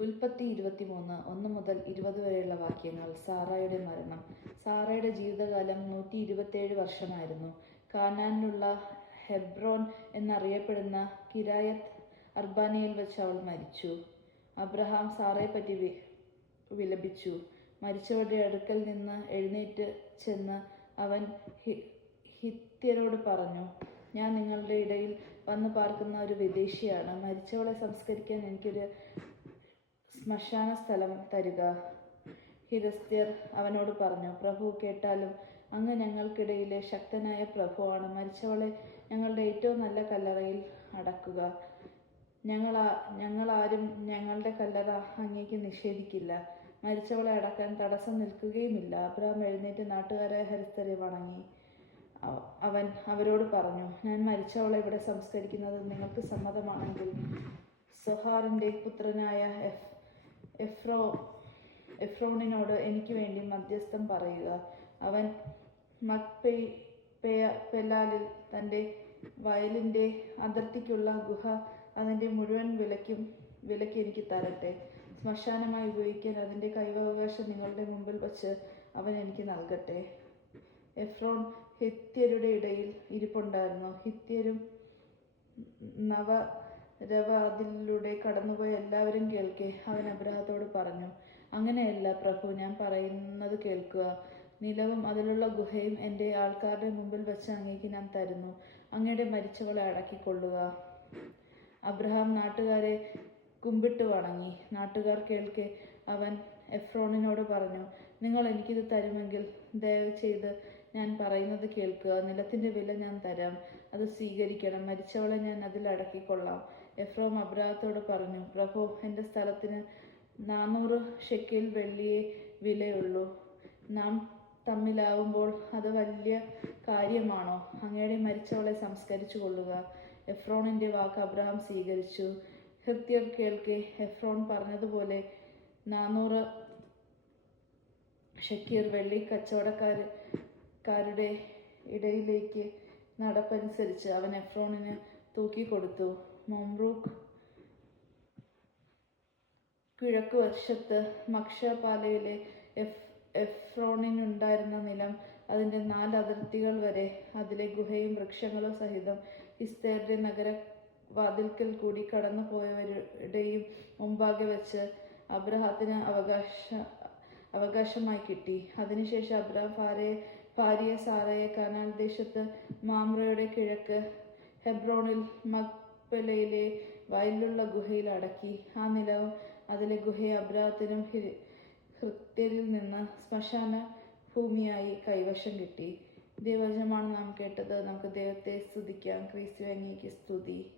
ഉൽപ്പത്തി ഇരുപത്തിമൂന്ന് ഒന്ന് മുതൽ ഇരുപത് വരെയുള്ള വാക്യങ്ങൾ സാറായുടെ മരണം. സാറയുടെ ജീവിതകാലം നൂറ്റി ഇരുപത്തേഴ് വർഷമായിരുന്നു. കാനാനിലുള്ള ഹെബ്രോൻ എന്നറിയപ്പെടുന്ന കിരായത്ത് അർബാനിയിൽ വെച്ച് അവൾ മരിച്ചു. അബ്രഹാം സാറയെപ്പറ്റി വി വിലപിച്ചു. മരിച്ചവരുടെ അടുക്കൽ നിന്ന് എഴുന്നേറ്റ് ചെന്ന് അവൻ ഹി- ഹിത്യരോട് പറഞ്ഞു ഞാൻ നിങ്ങളുടെ ഇടയിൽ വന്നു പാർക്കുന്ന ഒരു വിദേശിയാണ്. മരിച്ചവളെ സംസ്കരിക്കാൻ എനിക്കൊരു ശ്മശാന സ്ഥലം തരിക. ഹിരസ്ത്യർ അവനോട് പറഞ്ഞു പ്രഭു കേട്ടാലും അങ്ങ് ഞങ്ങൾക്കിടയിലെ ശക്തനായ പ്രഭുവാണ്. മരിച്ചവളെ ഞങ്ങളുടെ ഏറ്റവും നല്ല കല്ലറയിൽ അടക്കുക. ഞങ്ങളാ ഞങ്ങളാരും ഞങ്ങളുടെ കല്ലറ അങ്ങേക്ക് നിഷേധിക്കില്ല. മരിച്ചവളെ അടക്കാൻ തടസ്സം നിൽക്കുകയുമില്ല. അബ്രഹാം എഴുന്നേറ്റ് നാട്ടുകാരായ ഹരിസ്തരെ വണങ്ങി. അവൻ അവരോട് പറഞ്ഞു ഞാൻ മരിച്ചവളെ ഇവിടെ സംസ്കരിക്കുന്നത് നിങ്ങൾക്ക് സമ്മതമാണെങ്കിൽ. സൊഹാറിന്റെ പുത്രനായ എഫ് എഫ്രോ എഫ്രോണിനോട് എനിക്ക് വേണ്ടി മധ്യസ്ഥം പറയുക. അവൻ മക്പെ പെലാലിൽ തന്റെ വയലിന്റെ അതിർത്തിക്കുള്ള ഗുഹ അതിന്റെ മുഴുവൻ വിലയ്ക്കും വിലയ്ക്ക് എനിക്ക് തരട്ടെ. ശ്മശാനമായി ഉപയോഗിക്കാൻ അതിന്റെ കൈവകാശം നിങ്ങളുടെ മുമ്പിൽ വച്ച് അവൻ എനിക്ക് നൽകട്ടെ. എഫ്രോൺ ഹിത്യരുടെ ഇടയിൽ ഇരിപ്പുണ്ടായിരുന്നു. ഹിത്യരും നവ രവാതിലൂടെ കടന്നുപോയ എല്ലാവരും കേൾക്കെ. അവൻ അബ്രഹത്തോട് പറഞ്ഞു അങ്ങനെയല്ല പ്രഭു ഞാൻ പറയുന്നത് കേൾക്കുക. നിലവും അതിലുള്ള ഗുഹയും എന്റെ ആൾക്കാരുടെ മുമ്പിൽ വെച്ച് അങ്ങേക്ക് ഞാൻ തരുന്നു. അങ്ങയുടെ മരിച്ചവളെ അടക്കിക്കൊള്ളുക. അബ്രഹാം നാട്ടുകാരെ കുമ്പിട്ട് വണങ്ങി. നാട്ടുകാർ കേൾക്കെ. അവൻ എഫ്രോണിനോട് പറഞ്ഞു നിങ്ങൾ എനിക്കിത് തരുമെങ്കിൽ ദയവ് ചെയ്ത് ഞാൻ പറയുന്നത് കേൾക്കുക. നിലത്തിന്റെ വില ഞാൻ തരാം. അത് സ്വീകരിക്കണം. മരിച്ചവളെ ഞാൻ അതിൽ അടക്കിക്കൊള്ളാം. എഫ്രോം അബ്രാഹത്തോട് പറഞ്ഞു പ്രഭു എന്റെ സ്ഥലത്തിന് നാനൂറ് ഷെക്കിൽ വെള്ളിയെ വിലയുള്ളൂ. നാം തമ്മിലാവുമ്പോൾ അത് വലിയ കാര്യമാണോ? അങ്ങയുടെ മരിച്ചവളെ സംസ്കരിച്ചു കൊള്ളുക. എഫ്രോണിന്റെ വാക്ക് അബ്രഹാം സ്വീകരിച്ചു. ഹൃത്യർ കേൾക്കെ എഫ്രോൺ പറഞ്ഞതുപോലെ നാനൂറ് ഷക്കീർ വെള്ളി കച്ചവടക്കാരുടെ ഇടയിലേക്ക് നടപ്പനുസരിച്ച് അവൻ എഫ്രോണിന് തൂക്കിക്കൊടുത്തു. മൊംറൂക്ക് കിഴക്ക് വശത്ത് മക്ഷപാലയിലെ എഫ് എഫ്രോണിനുണ്ടായിരുന്ന നിലം അതിന്റെ നാല് അതിർത്തികൾ വരെ അതിലെ ഗുഹയും വൃക്ഷങ്ങളും സഹിതം ഇസ്തേറിന്റെ നഗര വാതിൽക്കൽ കൂടി കടന്നു പോയവരുടെയും മുമ്പാകെ വെച്ച് അബ്രഹാത്തിന് അവകാശ അവകാശമായി കിട്ടി. അതിനുശേഷം അബ്രഹാം ഫാരയെ ഭാര്യ സാറയെ കനാൽ ദേശത്ത് മാമ്രയുടെ കിഴക്ക് ഹെബ്രോണിൽ മക്പലയിലെ വയലിലുള്ള ഗുഹയിൽ അടക്കി. ആ നിലവും അതിലെ ഗുഹയെ അബ്രാഹത്തിനും ഹി- ഹൃത്യരിൽ നിന്ന് ശ്മശാന ഭൂമിയായി കൈവശം കിട്ടി. ദൈവജനമാണ് നാം കേട്ടത്. നമുക്ക് ദൈവത്തെ സ്തുതിക്കാം. ക്രിസ്തു അങ്ങേക്ക് സ്തുതി.